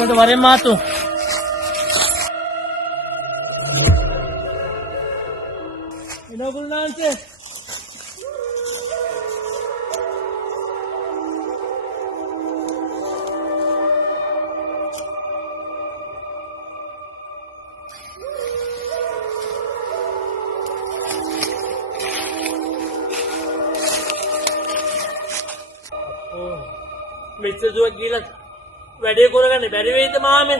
ඉක්මනට වරෙන් මාතු. එනවා ගුණාංශේ. මෙච්චර දුර ගිහලා වැඩේ කරගන්න බැරි වෙයිද මාමේ?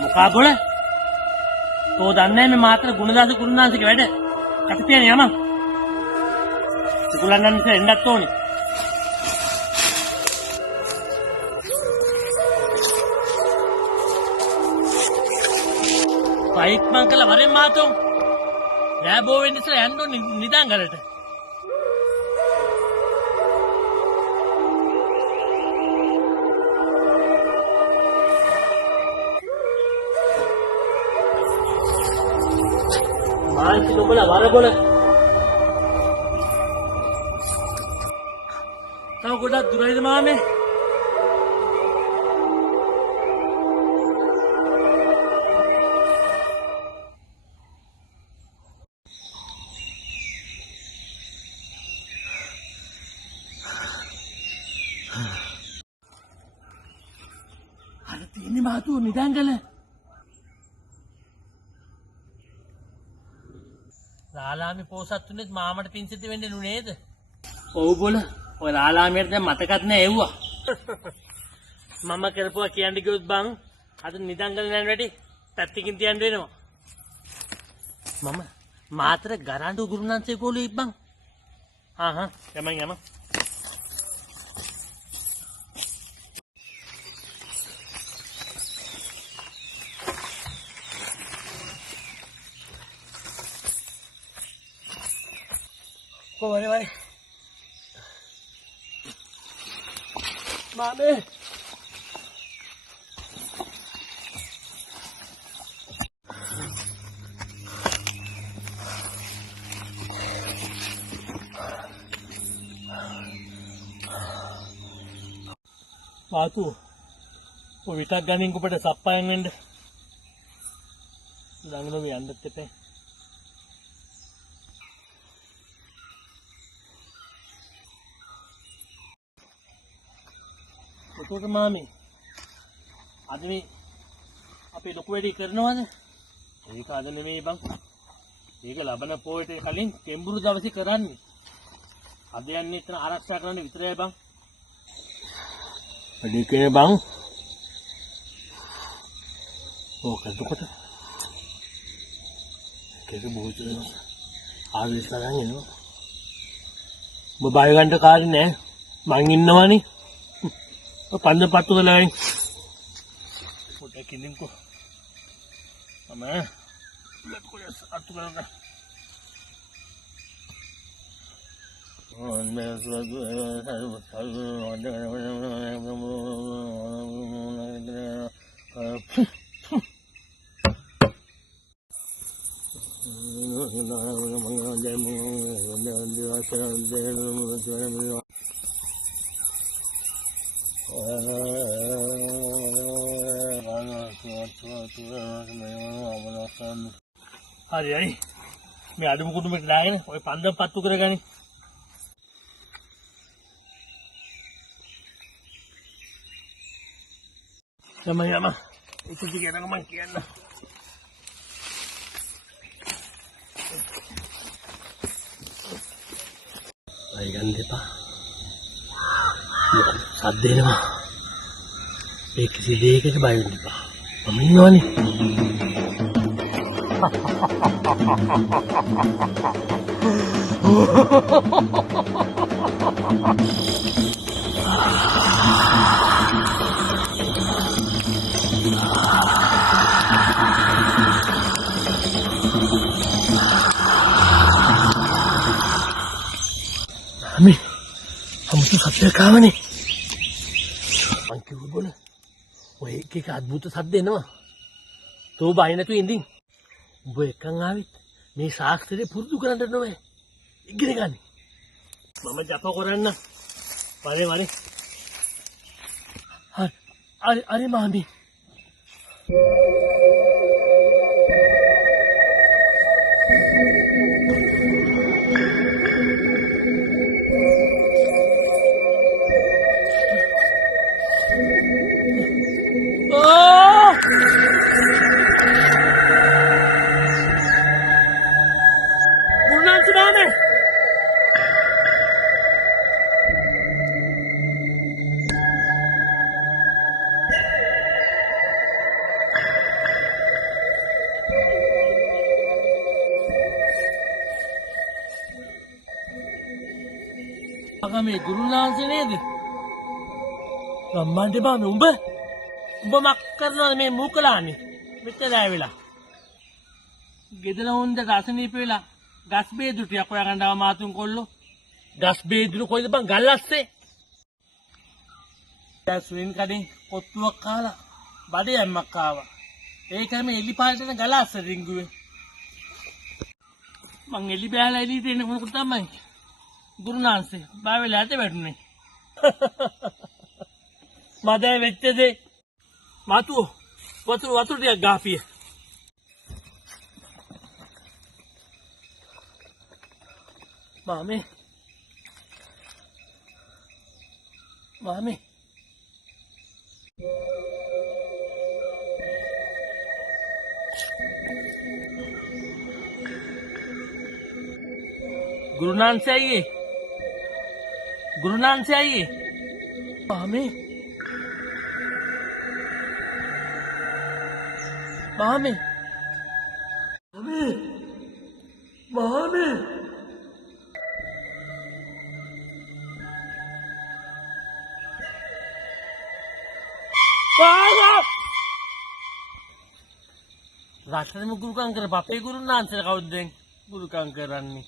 මොකා බොල? තෝ දන්නේ මේ මාත්‍ර ගුණදාස ගුණාංශික වැඩ. කට තියන යම. සිකුලන්නන් ඉතින් එන්නත් ඕනේ. බයික් මං කළා වරෙන් මාතෝ. නෑ බෝ වෙන්න ඉස්සලා යන්න ඕනේ නිදාංගලට. මාන්ති නොබල වරබොල තව ගොඩක් දුරයිද මාමේ? අර තියෙන්නේ මාතු නිදාංගල. රාලාමි පෝසත් උනේත් මාමට පින් සිද්ධ වෙන්නේ නුනේද? ඔව් බොල. ඔය රාලාමියට දැන් මතකත් නෑ එව්වා. මම කරපුවා කියන්න ගියොත් බං අද නිදංගල නෑන වැඩි පැත්තකින් තියන්න වෙනවා. මම Matara ගරඬු ගුරුනාන්සේ ගෝලෙ ඉබ්බන්. යමන්. Vale. Mami. Batu. Oh, vitak ganing ko pada sapa yang end. Lang no yan dette. Betul mami. Ada ni apa ලොකු වැඩි කරනවද? ඒක අද නෙමෙයි බං. ඒක ලබන පොයට කලින් කෙම්බුරු දවසේ කරන්නේ. අද යන්නේ එතන ආරක්ෂා කරන්න විතරයි බං. වැඩි කේ බං. ඕක දුකට. ඒක බොහෝ දෙනා ආවිස් කරන් එනවා. ඔබ බය ගන්න කාරේ නෑ. මං ඉන්නවනේ. Pandai patu lain. Udah kirim ko. Mama. Lihat ko ya satu kali. Hari ini, ni ada buku tu mereka dah ni, orang pandai patu kerja ni. Sama, itu juga ada kemangkian lah. Baik ande pa. Sadde ni mah. Kisi dek ke bayu ni pa. Mami ni. Mami, kamu tu sabda kau ni. Angki boleh. Wah, kita adbuta sabda nama. Tu bayar tu ending. Boleh kang awit. Ni saak sendiri purdu kan ada nama. Igri kan? Mama jatuh koran na. Mari. अरे मामी Oh! Buradan tsunami! Kami gurulan sini itu. Ramman de bami umba. Umba makkarna me mukalani. Mettera ඇවිලා. ගෙදර හොඳ රසනීප වෙලා ගස් බේදුරු ටිකක් හොයාගන්න ආව මාතුන් කොල්ලෝ. ගස් බේදුරු කොයිද බං ගල් අස්සේ? දැන් ස්වින් කඩෙන් කොත්තුවක් කාලා බඩේ යම්මක් ආවා. ඒකම එලි පාල්ටන ගල අස්ස රිංගුවේ. මං එලි බෑලා එලි දෙන්න මොකද තමයි. ගුරුනාන්සේ බාවෙලා ඇට වැටුනේ. මදේ වෙච්ච දේ මාතු වතුර ටිකක් ගාපිය. Mami. Guru Nanak से आइए मामी राष्ट्र में गुरु कांकर बापे गुरु नानक से काउंट दें गुरु कांकर अन्नी